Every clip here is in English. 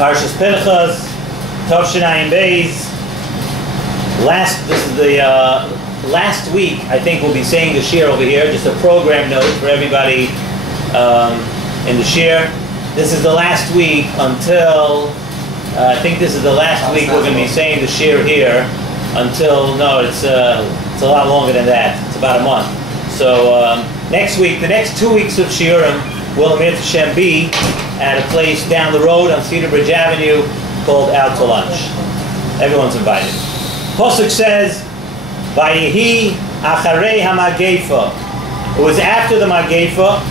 Parshas Pinchas, Tavshin Ayin Beis. This is the last week. I think we'll be saying the shir over here. Just a program note for everybody in the shir. This is the last week until I think this is the last week we're going to be saying the shir here until it's a lot longer than that. It's about a month. So next week, the next 2 weeks of shiurim will Hashem be at a place down the road on Cedar Bridge Avenue called Out to Lunch. Everyone's invited. Pasuk says, "Vayehi acharei hamagefa." It was after the magefa.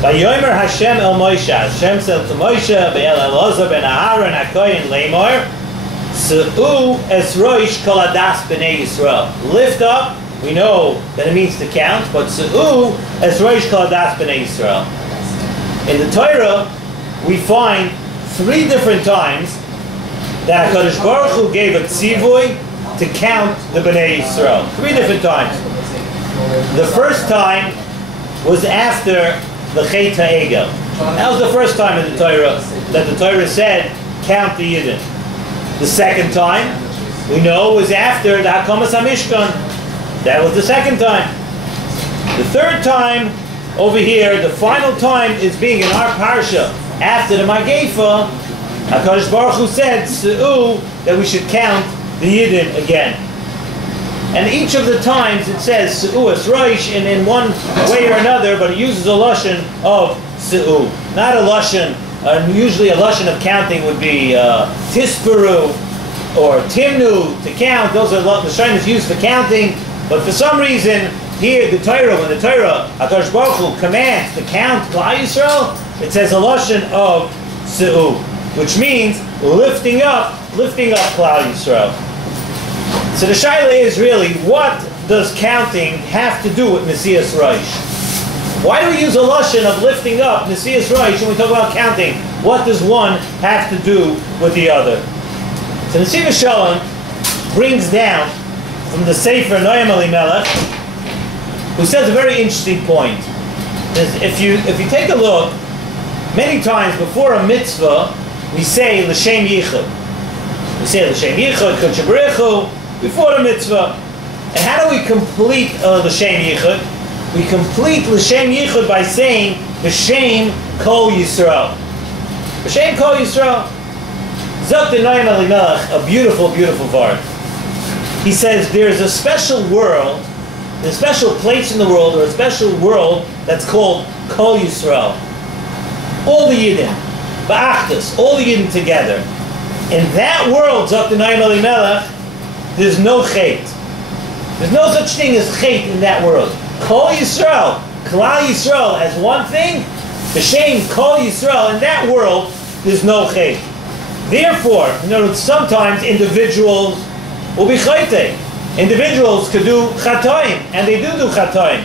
Vayomer Hashem el Moshe. Hashem said to Moshe, "Be'el Elazar ben Aaron hakoyin leimor, se'u es roish kol adas b'nei Yisrael." Lift up. We know that it means to count, but se'u es roish kol adas b'nei Yisrael. In the Torah, we find 3 different times that HaKadosh Baruch Hu gave a tzivui to count the Bnei Yisrael. 3 different times. The first time was after the Chet HaEgel. That was the first time in the Torah that the Torah said, count the Yidden. The second time, we know, was after the Hakamas HaMishkan. That was the second time. The third time, over here, the final time is being in our parsha after the Magefa. HaKadosh Baruch Hu said, Se'u, that we should count the Yidden again. And each of the times it says Se'u es Roish in one way or another, but it uses a lashon of Se'u. Not a lashon, usually a lashon of counting would be Tisperu or Timnu, to count. Those are the lashonos used for counting, but for some reason, here, when the Torah, HaKadosh Baruch Hu commands to count Klal Yisrael, it says a lashon of Se'u, which means lifting up Klal Yisrael. So the shaila is really, what does counting have to do with Nesias Rosh? Why do we use a lashon of lifting up Nesias Rosh when we talk about counting? What does one have to do with the other? So Nesiv Shalom brings down from the Sefer Noam Elimelech, who says a very interesting point. If you take a look, many times before a mitzvah, we say L'Shem Yichud. We say L'Shem Yichud, Kodesh Baruch Hu, before the mitzvah. And how do we complete L'Shem Yichud? We complete L'Shem Yichud by saying B'Shem Kol Yisrael. B'Shem Kol Yisrael. Zok the Noam Elimelech, a beautiful, beautiful vart. He says there's a special world, a special place in the world, or a special world that's called Kol Yisrael. All the Yidden, Ba'achdas, all the Yidden together. In that world, Zok the Noam Elimelech, there's no Chet. There's no such thing as Chet in that world. Kol Yisrael, Klal Yisrael as one thing, B'Shem Kol Yisrael, in that world, there's no Chet. Therefore, sometimes individuals will be Chetei. Individuals could do chatoim, and they do chatoim.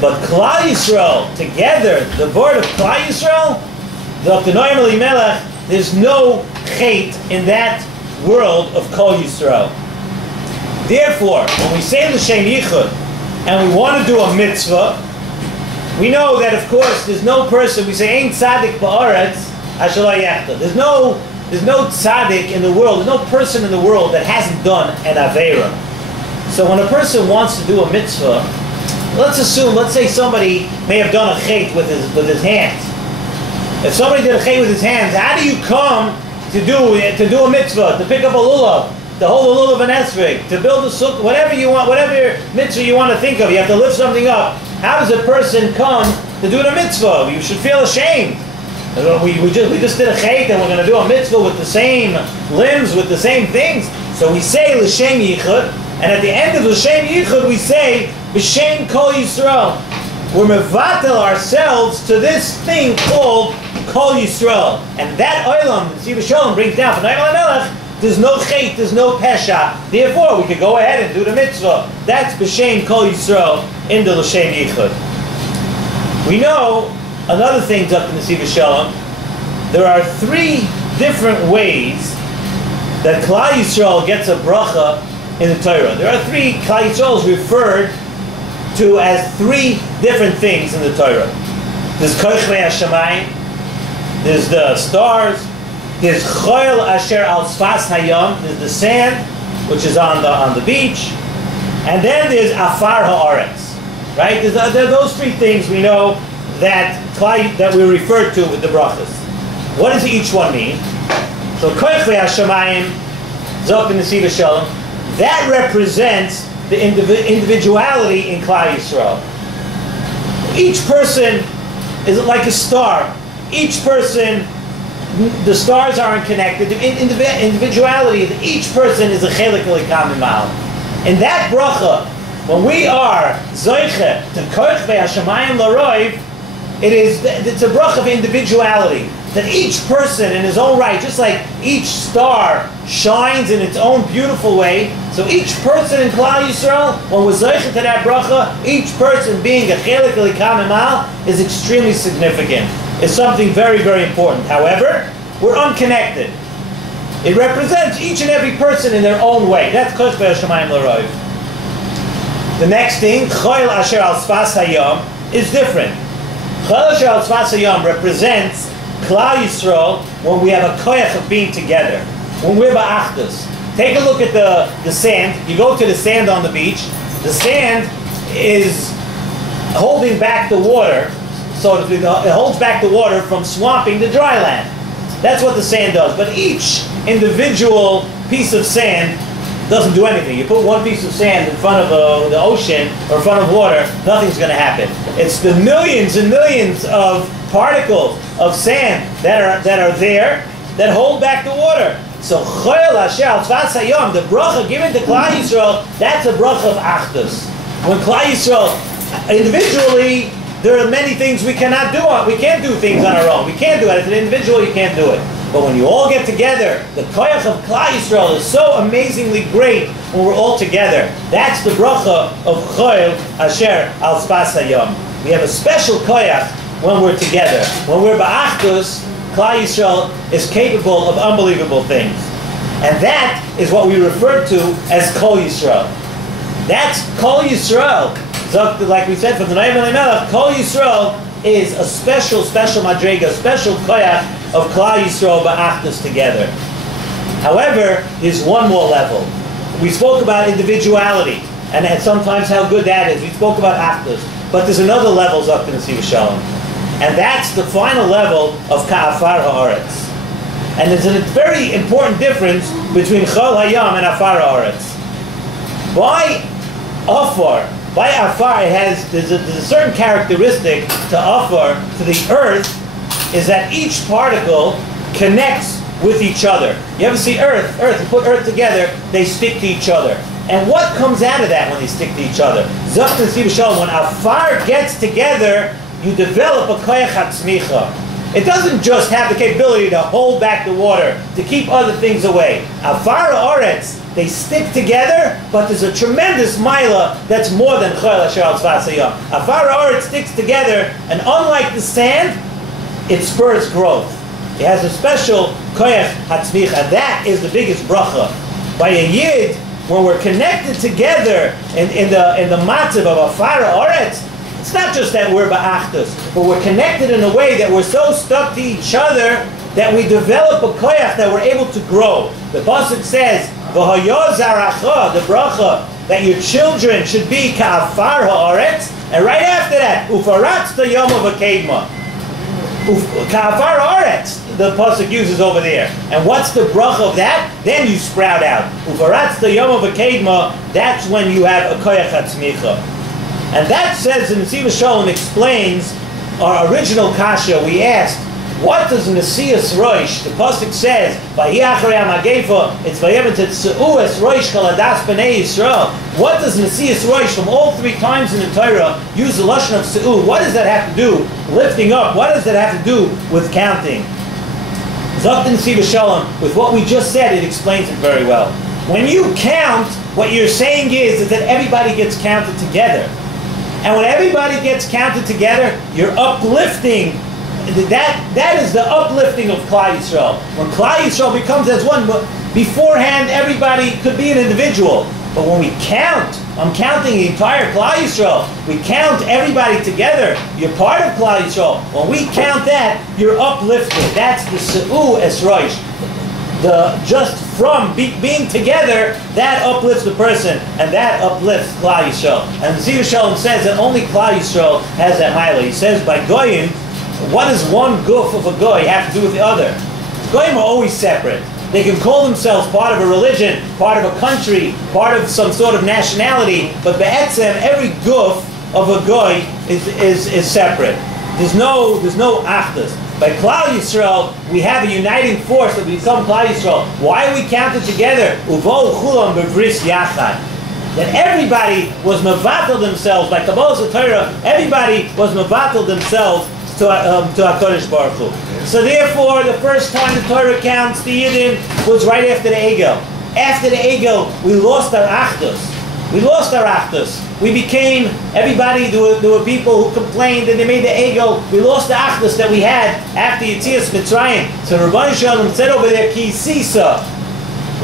But Klal Yisrael, together, the word of Klal Yisrael, the Noam Elimelech, there's no chet in that world of Kol Yisrael. Therefore, when we say L'Shem Yichud, and we want to do a mitzvah, we know that, of course, there's no person, we say, Ein tzaddik ba'aretz asher lo yachta. There's no tzaddik in the world, there's no person in the world that hasn't done an aveira. So when a person wants to do a mitzvah, let's say somebody may have done a chet with his hands. If somebody did a chet with his hands, how do you come to do a mitzvah, to pick up a lulav, to hold a lulav and esrog, to build a sukkah, whatever you want, whatever mitzvah you want to think of, you have to lift something up. How does a person come to do the mitzvah? You should feel ashamed. We just did a chet and we're going to do a mitzvah with the same limbs, with the same things. So we say L'Shem Yichud, and at the end of L'Shem Yichud we say B'Shem Kol Yisrael. We're mevatel ourselves to this thing called Kol Yisrael. And that olam, the Nesiv Shalom brings down from Noam Elimelech, there's no chet, there's no pesha. Therefore, we could go ahead and do the mitzvah. That's B'Shem Kol Yisrael in the L'Shem Yichud. We know another thing, Dr. Nesiv Shalom, there are 3 different ways that Klal Yisrael gets a bracha in the Torah. There are 3, Klal Yisrael is referred to as 3 different things in the Torah. There's Kochvei HaShamayim, there's the stars, There's Choil Asher Al Sfas Hayam, there's the sand, which is on the beach. And then there's Afar Haaretz, right? There are those three things we know that we refer to with the brachas. What does each one mean? So Koich VeHashamayim, Zok and Nesiv Shalom, that represents the individuality in Klal Yisrael. Each person is like a star. Each person, the stars aren't connected. The individuality of each person is a chelik elikam imal. In that bracha, when we are zoiche to koich ve'hashamayim l'roiv, it's a bracha of individuality. That each person in his own right, just like each star shines in its own beautiful way, so each person in Klal Yisrael, when we're zoiche to that bracha, each person being a chelik elikam imal is extremely significant. It's something very, very important. However, we're unconnected. It represents each and every person in their own way. That's Koich VeHashamayim l'roiv. The next thing, Choil Asher Al Sfas Hayam, is different. Choil Asher Al Sfas Hayam represents Klal Yisrael when we have a koyach of being together. When we're ba'achdus. Take a look at the sand. You go to the sand on the beach. The sand is holding back the water. So it holds back the water from swamping the dry land. That's what the sand does. But each individual piece of sand doesn't do anything. You put one piece of sand in front of the ocean or in front of water, nothing's going to happen. It's the millions and millions of particles of sand that are there that hold back the water. So Choil Asher Al Sfas Hayam, the bracha given to Klal Yisrael, that's a bracha of achdus. When Klal Yisrael, individually, there are many things we cannot do. We can't do things on our own. We can't do it. As an individual, you can't do it. But when you all get together, the koyach of Klal Yisrael is so amazingly great when we're all together. That's the bracha of Choil Asher Al Sfas Hayam. We have a special koyach when we're together. When we're ba'achdus, Klal Yisrael is capable of unbelievable things. And that is what we refer to as Kol Yisrael. That's Kol Yisrael. Like we said from the Noam Elimelech, Kol Yisrael is a special madrega, a special koyach of Klal Yisrael ba'achdus together. However, there's one more level. We spoke about individuality and sometimes how good that is. We spoke about achdus, but there's another level, Zok and Nesiv Shalom, and that's the final level of Ka'afar Haaretz. And there's a very important difference between Chol Hayam and Afar Haaretz. By Afar, there's a certain characteristic to Afar, to the earth, is that each particle connects with each other. You ever see earth, you put earth together, they stick to each other. And what comes out of that when they stick to each other? Zok and Nesiv Shalom, when Afar gets together, you develop a koyach hatzmicha. It doesn't just have the capability to hold back the water, to keep other things away. Afar Haaretz, they stick together, but there's a tremendous maila that's more than Choil Asher Al Sfas Hayam. Afar Haaretz sticks together, and unlike the sand, it spurs growth. It has a special koyach hatzmicha. That is the biggest bracha. By a yid, when we're connected together in the matzav of Afar Haaretz, it's not just that we're ba'achdus, but we're connected in a way that we're so stuck to each other that we develop a koyach that we're able to grow. The pasuk says, "V'hayo zaracha," the bracha, that your children should be ka'afar haaretz, and right after that, ufaratz the yom of a kedma. Ka'afar haaretz, the pasuk uses over there. And what's the bracha of that? Then you sprout out. Ufaratz the yom of a kedma. That's when you have a koyach hatzmicha. And that says, and Nesiv Shalom explains our original kasha. We asked, what does Nesias Roish? The pasuk says, "Vayi acharei hamagefa," it's vayemet tzeu es Roish chaladas b'nei Yisrael. What does Nesias Roish from all three times in the Torah use the lashon of tzeu? What does that have to do? Lifting up. What does that have to do with counting? Zok Nesiv Shalom, with what we just said, it explains it very well. When you count, what you're saying is that everybody gets counted together. And when everybody gets counted together, you're uplifting. That is the uplifting of Klal Yisrael. When Klal Yisrael becomes as one, beforehand everybody could be an individual. But when we count, I'm counting the entire Klal Yisrael. We count everybody together. You're part of Klal Yisrael. When we count that, you're uplifted. That's the Se'u Es Rosh. Just from being together, that uplifts the person, and that uplifts Klal Yisrael. And the Ziva Shalom says that only Klal Yisrael has that Maila. He says by Goyim, what does one goof of a Goy have to do with the other? Goyim are always separate. They can call themselves part of a religion, part of a country, part of some sort of nationality, but be'etzem, every goof of a goy is separate. There's no achdus. By Klal Yisrael, we have a uniting force that we become Klal Yisrael. Why are we counted together? Uvol chulam bevris yachad. That everybody was mevatel themselves, by Kabbalah Torah, everybody was mevatel themselves to HaKadosh Baruch Hu. So therefore, the first time the Torah counts the Yidden was right after the Egel. After the Egel, we lost our Achdus. We lost our Achdus. We became, everybody, there were people who complained and they made the Egel. We lost the Achdus that we had after Yetzias Mitzrayim. So Rabban Shalom said over there, Ki Sisa,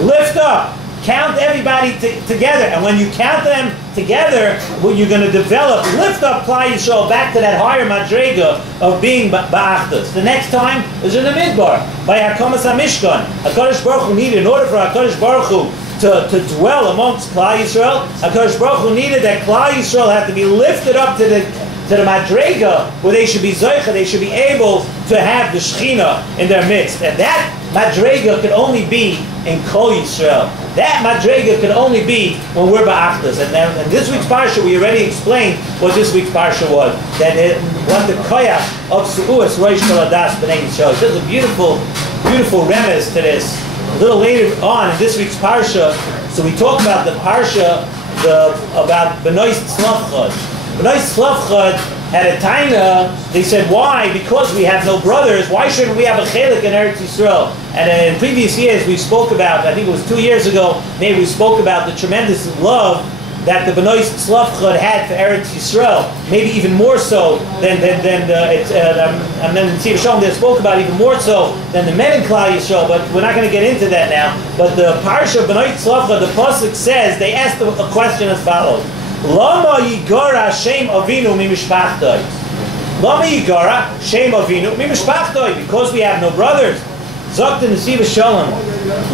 lift up. Count everybody together, and when you count them together, what you're going to develop, lift up Klal Yisrael back to that higher madrega of being ba'achdus. The next time is in the Midbar by Hakamas HaMishkan. HaKadosh Baruch Hu needed, in order for HaKadosh Baruch Hu to dwell amongst Klal Yisrael, HaKadosh Baruch Hu needed that Klal Yisrael had to be lifted up to the madrega where they should be zoicha, they should be able to have the Shechina in their midst, and that madrega could only be in Kol Yisrael. That madrega could only be when we're ba'achdus. And then in this week's parsha, we already explained what this week's parsha was. That what the koyach of Su'us Rosh Kaladas B'nai Yisrael. There's a beautiful remez to this. A little later on in this week's parsha, so we talk about the parsha about B'nai Tzlafchad. B'nai Tzlafchad had a taina. They said, why? Because we have no brothers, why shouldn't we have a chelik in Eretz Yisrael? And in previous years we spoke about, I think it was 2 years ago, maybe we spoke about the tremendous love that the B'nai Tzlafchad had for Eretz Yisrael, maybe even more so than Ziva Shalom they spoke about even more so than the men in Klal Yisrael, but we're not going to get into that now. But the parsha of B'nai Tzlafchad, the pasuk says, they asked a question as follows: Lama yigara Shem Avinu mimishpachtoi. Lama yigara Shem Avinu mimishpachtoi. Because we have no brothers. Zokt in the Ziva Shalom.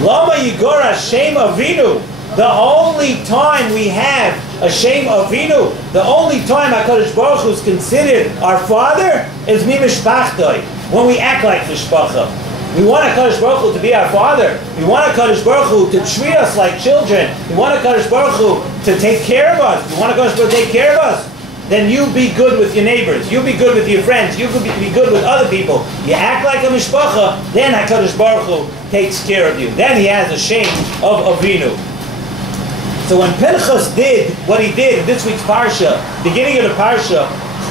Lama yigara Shem Avinu. The only time we have a Shem Avinu, the only time HaKadosh Baruch Hu is considered our father is mimishpachtoi. When we act like mishpacha. We want HaKadosh Baruch Hu to be our father. We want HaKadosh Baruch Hu to treat us like children. We want HaKadosh Baruch Hu to take care of us. We want HaKadosh Baruch Hu to take care of us. Then you be good with your neighbors. You be good with your friends. You be good with other people. You act like a mishpacha, then HaKadosh Baruch Hu takes care of you. Then he has a shame of Avinu. So when Pinchas did what he did in this week's parsha, beginning of the parsha,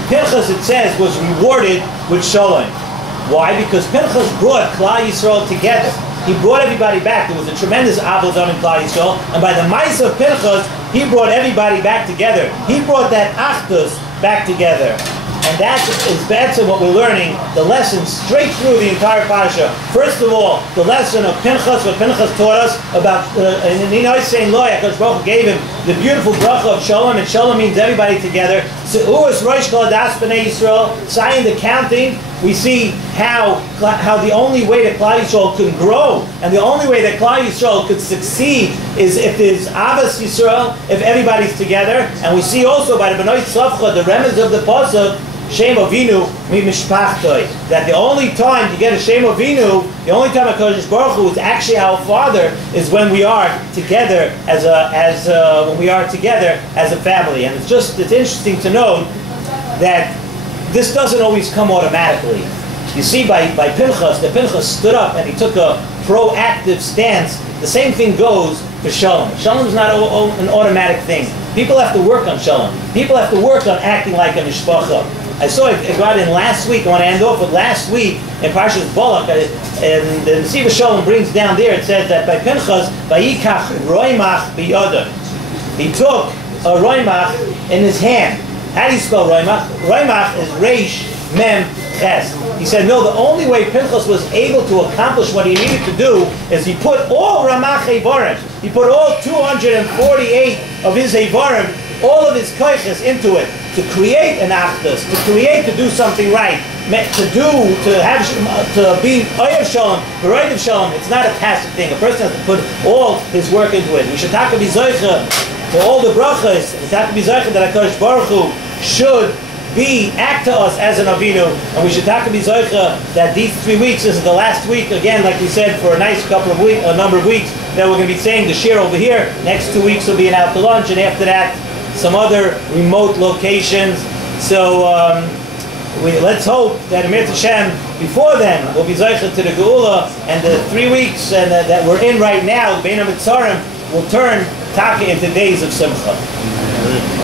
Pinchas, it says, was rewarded with shalom. Why? Because Pinchas brought Klal Yisrael together. He brought everybody back. There was a tremendous avil done in Klal Yisrael, and by the mice of Pinchas, he brought everybody back together. He brought that achdus back together. And that is better what we're learning, the lesson straight through the entire parsha. First of all, the lesson of Pinchas, what Pinchas taught us about, and saying Lo, HaKadosh Baruch Hu gave him the beautiful bracha of Shalom, and Shalom means everybody together. Se'us Rosh Kaladas B'nai Yisrael, sign the counting. We see how the only way that Klal Yisrael can grow, and the only way that Klal Yisrael could succeed is if there's Avas Yisrael, if everybody's together. And we see also by the B'nai Tzlafchad, the remez of the pasuk, Shem Avinu mimishpachtoi, that the only time to get a Shem Avinu, the only time HaKadosh Baruch Hu is actually our father, is when we are together as a family. And it's interesting to note that this doesn't always come automatically. You see, by Pinchas, the Pinchas stood up and he took a proactive stance. The same thing goes for Shalom. Shalom is not an automatic thing. People have to work on Shalom. People have to work on acting like a mishpacha. I saw it got in last week. I want to end off with last week in Parshas Balak, and the Ziva Shalom brings down there. It says that by Pinchas, vayikach roimach biyada. He took a roimach in his hand. How do you spell roimach? Roimach is reish Mem Ches. He said, no, the only way Pinchas was able to accomplish what he needed to do is he put all Ramach Eivarim, he put all 248 of his Eivarim, all of his koiches into it, to create an achdus, to do something right, to be oyev shalom, beroidev shalom. It's not a passive thing. A person has to put all his work into it. We should talk about zoicha to all the brachas. We talk about zoicha that HaKadosh Baruch Hu should act to us as an avinu, and we should talk about zoicha that these 3 weeks, this is the last week again, like we said, for a nice number of weeks, that we're going to be saying the shir over here. Next 2 weeks will be an out to lunch, and after that, some other remote locations. So let's hope that Emir Hashem, before then, will be Zaycha to the Geula, and the 3 weeks that we're in right now, the Bein HaMitzarim, will turn Taka into days of Simcha.